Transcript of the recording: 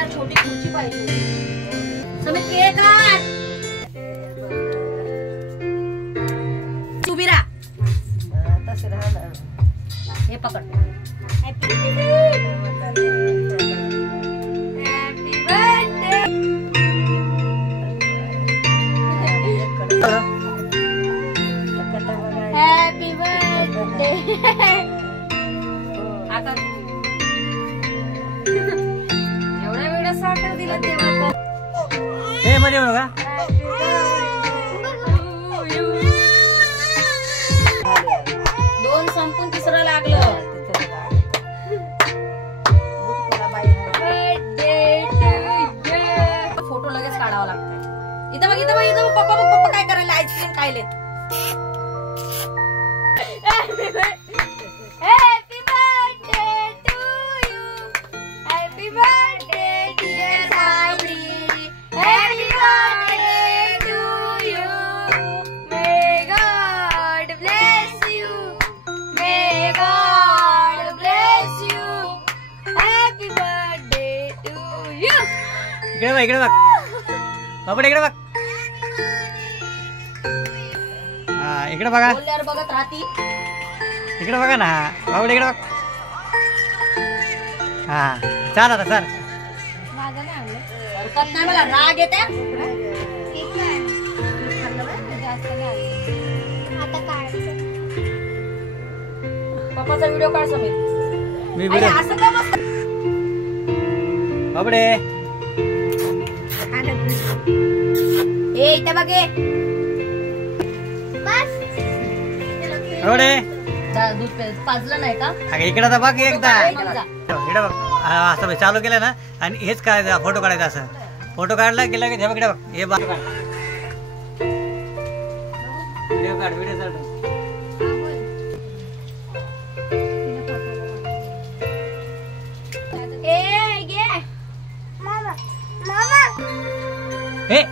यार छोटी खुर्ची पाहिजे होती. समीर केक काढ. सुबिरा तसे राहणार. हे पकड. Happy birthday. Happy birthday. आता एवढा वेळ साखर दिला तेव्हा हे मध्ये येऊ नका. दोन संपून तिसरं लागलं. फोटो लगेच काढावा लागतोय. इथं बघ इथं बघ इथं पप्पा पप्पा काय करायला ice cream खायले. Happy birthday to you. Happy birthday dear Saibri. Happy birthday to you. May God bless you. May God bless you. Happy birthday to you. इकडे बघ, इकडे बघ बाबा, इकडे बघ. हा इकडे बघा, बोलल्यावर बघत राहती. इकडे बघा ना बाबा, इकडे बघ. हा चाल आता सर. माझं नाही आणलं. हरकत नाही, मला राग येते. केक नाही आणलं. जास्त नाही आणलं. आता काढायचं. पप्पाचा व्हिडिओ काढ समीर. मी आई, व्हिडिओ असं का बस. बाबडे ए इथे बघ ए. बस. बाबडे दूध पाजलं नाही का? अगं इकडे तर बघ एकदा. मग जा. इकडे बघ. असं चालू केलं ना आणि हेच काय फोटो काढायचा. असं फोटो काढला गेला की हे बघ, इकडे बघ. हे बघ व्हिडिओ काढ, व्हिडिओ काढ. ए घे. मामा मामा. हे